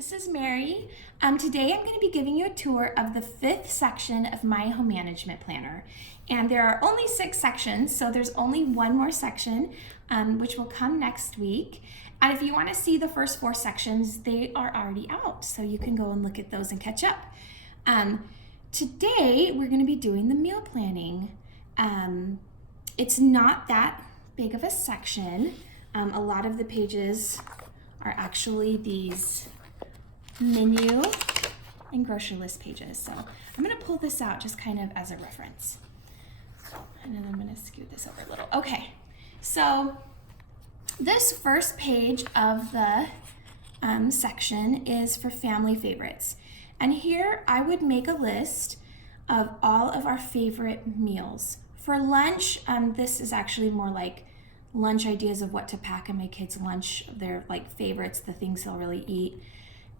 This is Mary. Today I'm going to be giving you a tour of the 5th section of my home management planner. And there are only 6 sections, so there's only one more section, which will come next week. And if you want to see the first 4 sections, they are already out, so you can go and look at those and catch up. Today we're going to be doing the meal planning. It's not that big of a section. A lot of the pages are actually these menu and grocery list pages. So I'm going to pull this out just kind of as a reference. And then I'm going to scoot this over a little. Okay, so this first page of the section is for family favorites. And here I would make a list of all of our favorite meals. For lunch, this is actually more like lunch ideas of what to pack in my kids' lunch, their like favorites, the things they'll really eat.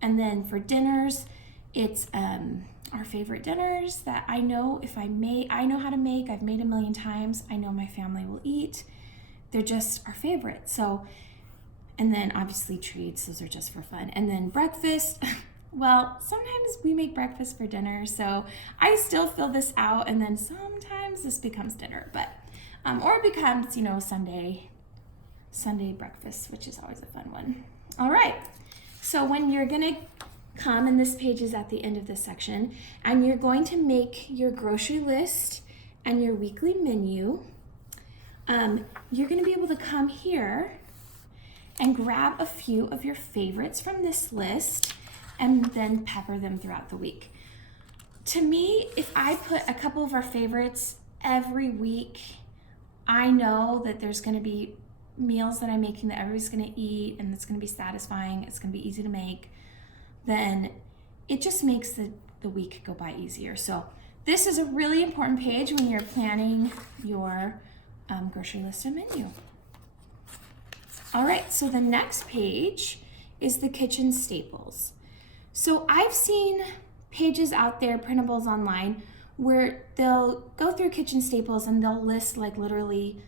And then for dinners, it's our favorite dinners that I know I know how to make. I've made a million times. I know my family will eat. They're just our favorite. So, and then obviously treats, those are just for fun. And then breakfast, well, sometimes we make breakfast for dinner, so I still fill this out, and then sometimes this becomes dinner, but or it becomes, Sunday breakfast, which is always a fun one. All right, so when you're gonna come, and this page is at the end of this section, and you're going to make your grocery list and your weekly menu, you're gonna be able to come here and grab a few of your favorites from this list and then pepper them throughout the week. To me, if I put a couple of our favorites every week, I know that there's gonna be meals that I'm making that everybody's gonna eat, and it's gonna be satisfying, it's gonna be easy to make, then it just makes the week go by easier. So this is a really important page when you're planning your grocery list and menu. All right, so the next page is the kitchen staples. So I've seen pages out there, printables online, where they'll go through kitchen staples and they'll list like literally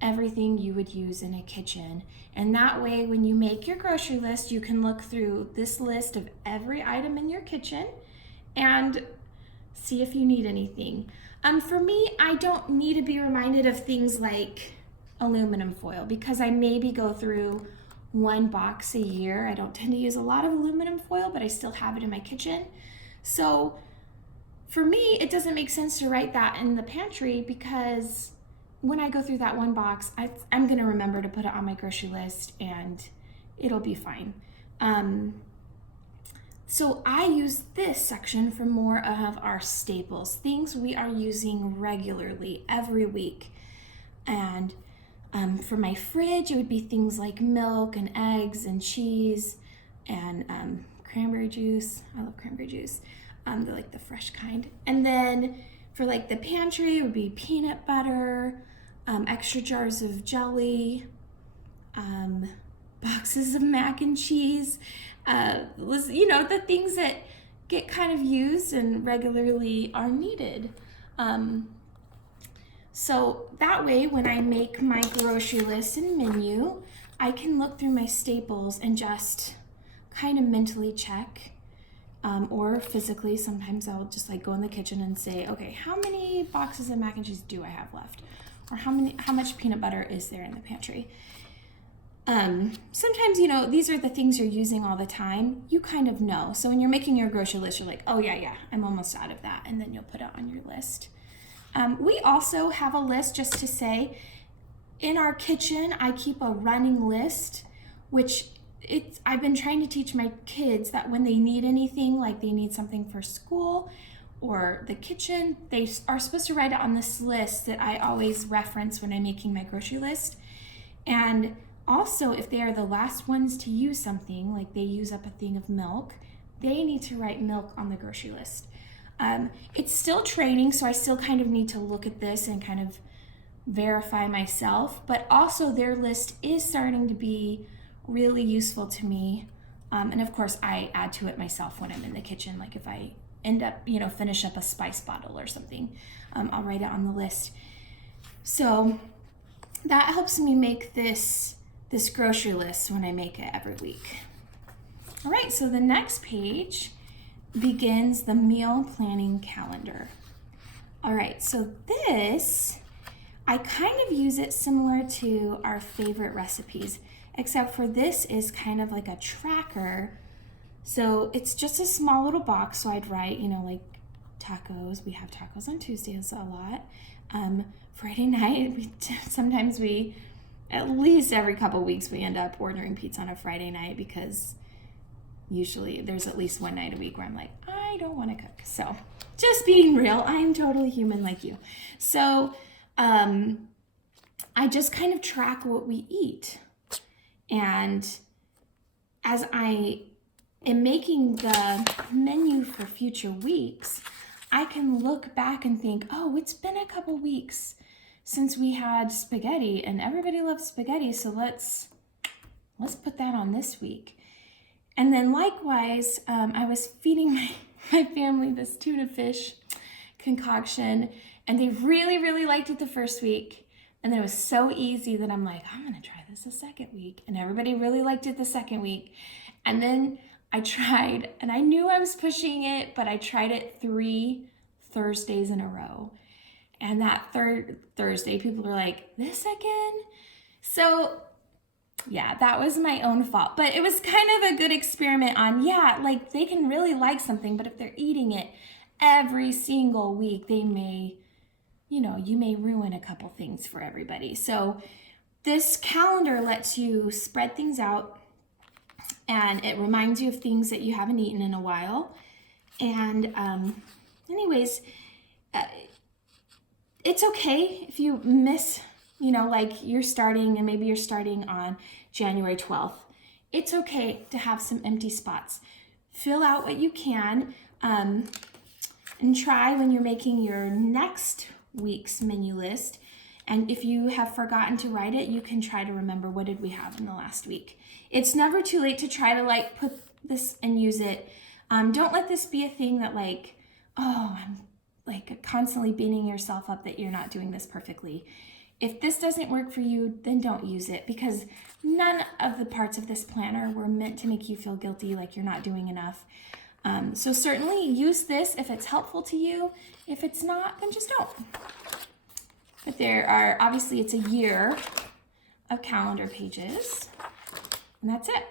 everything you would use in a kitchen. And that way, when you make your grocery list, you can look through this list of every item in your kitchen and see if you need anything. For me, I don't need to be reminded of things like aluminum foil because I maybe go through 1 box a year. I don't tend to use a lot of aluminum foil, but I still have it in my kitchen. So for me, it doesn't make sense to write that in the pantry because when I go through that 1 box, I'm gonna remember to put it on my grocery list and it'll be fine. So I use this section for more of our staples, things we are using regularly every week. And for my fridge, it would be things like milk and eggs and cheese and cranberry juice. I love cranberry juice. They're like the fresh kind. And then for like the pantry, it would be peanut butter, extra jars of jelly, boxes of mac and cheese, the things that get kind of used and regularly are needed. So that way, when I make my grocery list and menu, I can look through my staples and just kind of mentally check, or physically, sometimes I'll just like go in the kitchen and say, okay, how many boxes of mac and cheese do I have left? Or how much peanut butter is there in the pantry? Sometimes, these are the things you're using all the time. You kind of know. So when you're making your grocery list, you're like, oh yeah, I'm almost out of that. And then you'll put it on your list. We also have a list just to say, in our kitchen, I keep a running list, which I've been trying to teach my kids that when they need anything, like they need something for school or the kitchen, they are supposed to write it on this list that I always reference when I'm making my grocery list. And also, if they are the last ones to use something, like they use up a thing of milk, they need to write milk on the grocery list. It's still training, so I still kind of need to look at this and kind of verify myself, but also their list is starting to be really useful to me. And of course, I add to it myself when I'm in the kitchen, like if I end up, finish up a spice bottle or something, I'll write it on the list. So that helps me make this grocery list when I make it every week. All right, so the next page begins the meal planning calendar. All right, so this, I kind of use it similar to our favorite recipes, except for this is kind of like a tracker. So it's just a small little box. So I'd write, like tacos. We have tacos on Tuesdays a lot. Friday night, sometimes at least every couple weeks, we end up ordering pizza on a Friday night because usually there's at least one night a week where I'm like, I don't want to cook. So just being real, I am totally human like you. So I just kind of track what we eat. And as I am making the menu for future weeks, I can look back and think, oh, it's been a couple weeks since we had spaghetti and everybody loves spaghetti. So let's put that on this week. And then likewise, I was feeding my family this tuna fish concoction, and they really, really liked it the first week. And then it was so easy that I'm like, I'm gonna try this the second week. And everybody really liked it the second week. And then I tried, and I knew I was pushing it, but I tried it 3 Thursdays in a row. And that third Thursday, people were like, this again? So yeah, that was my own fault. But it was kind of a good experiment on, they can really like something, but if they're eating it every single week, they may, you may ruin a couple things for everybody. So this calendar lets you spread things out, and it reminds you of things that you haven't eaten in a while. And anyways, it's okay if you miss, you're starting and maybe you're starting on January 12th. It's okay to have some empty spots. Fill out what you can, and try when you're making your next week's menu list. And if you have forgotten to write it, you can try to remember, what did we have in the last week? It's never too late to try to put this and use it. Don't let this be a thing that I'm constantly beating yourself up that you're not doing this perfectly. If this doesn't work for you, then don't use it, because none of the parts of this planner were meant to make you feel guilty like you're not doing enough. So certainly use this if it's helpful to you. If it's not, then just don't. But obviously it's a year of calendar pages, and that's it.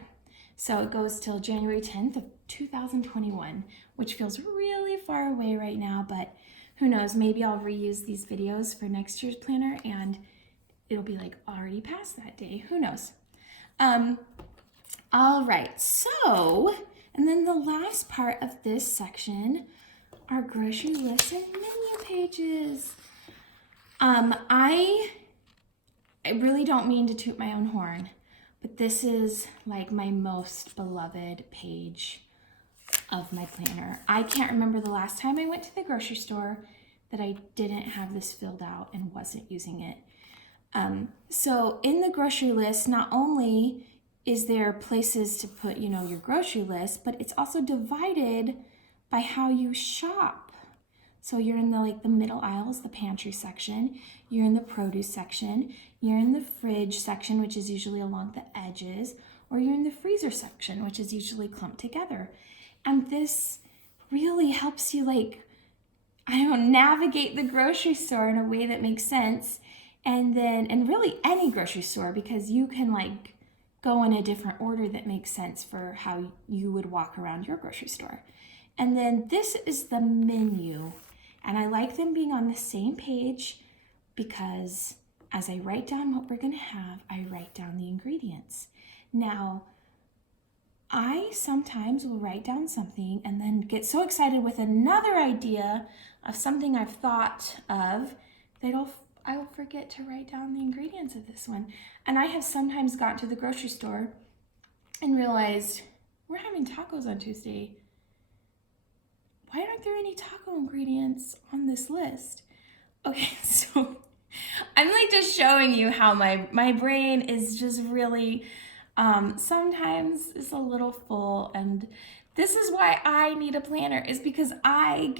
So it goes till January 10th of 2021, which feels really far away right now, but who knows, maybe I'll reuse these videos for next year's planner and it'll be already past that day. Who knows? All right, so, and then the last part of this section are grocery lists and menu pages. I really don't mean to toot my own horn, but this is my most beloved page of my planner. I can't remember the last time I went to the grocery store that I didn't have this filled out and wasn't using it. So in the grocery list, not only is there places to put, your grocery list, but it's also divided by how you shop. So you're in the middle aisles, the pantry section, you're in the produce section, you're in the fridge section, which is usually along the edges, or you're in the freezer section, which is usually clumped together. And this really helps you navigate the grocery store in a way that makes sense. And really any grocery store, because you can go in a different order that makes sense for how you would walk around your grocery store. And then this is the menu. And I like them being on the same page because as I write down what we're gonna have, I write down the ingredients. Now, I sometimes will write down something and then get so excited with another idea of something I've thought of that I will forget to write down the ingredients of this one. And I have sometimes gotten to the grocery store and realized, we're having tacos on Tuesday. Why aren't there any taco ingredients on this list? Okay, so I'm just showing you how my brain is just really, sometimes it's a little full, and this is why I need a planner, is because I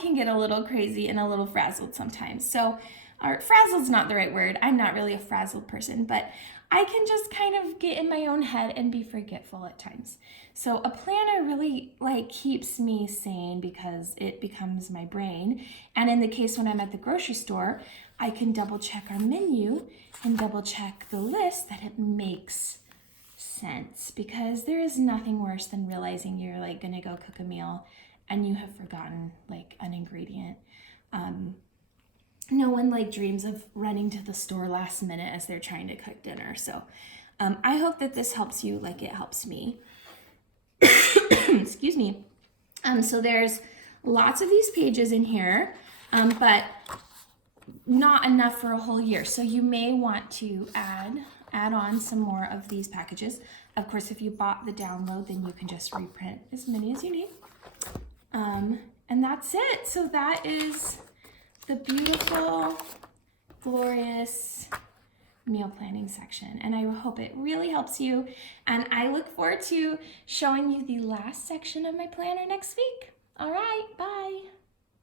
can get a little crazy and a little frazzled sometimes. So, or frazzled's not the right word. I'm not really a frazzled person, but I can just kind of get in my own head and be forgetful at times. So a planner really like keeps me sane because it becomes my brain. And in the case when I'm at the grocery store, I can double check our menu and double check the list that it makes sense, because there is nothing worse than realizing you're like gonna go cook a meal and you have forgotten like an ingredient. No one like dreams of running to the store last minute as they're trying to cook dinner. So I hope that this helps you like it helps me. Excuse me. So there's lots of these pages in here, but not enough for a whole year. So you may want to add on some more of these packages. Of course, if you bought the download, then you can just reprint as many as you need. And that's it. So that is the beautiful, glorious meal planning section. And I hope it really helps you. And I look forward to showing you the last section of my planner next week.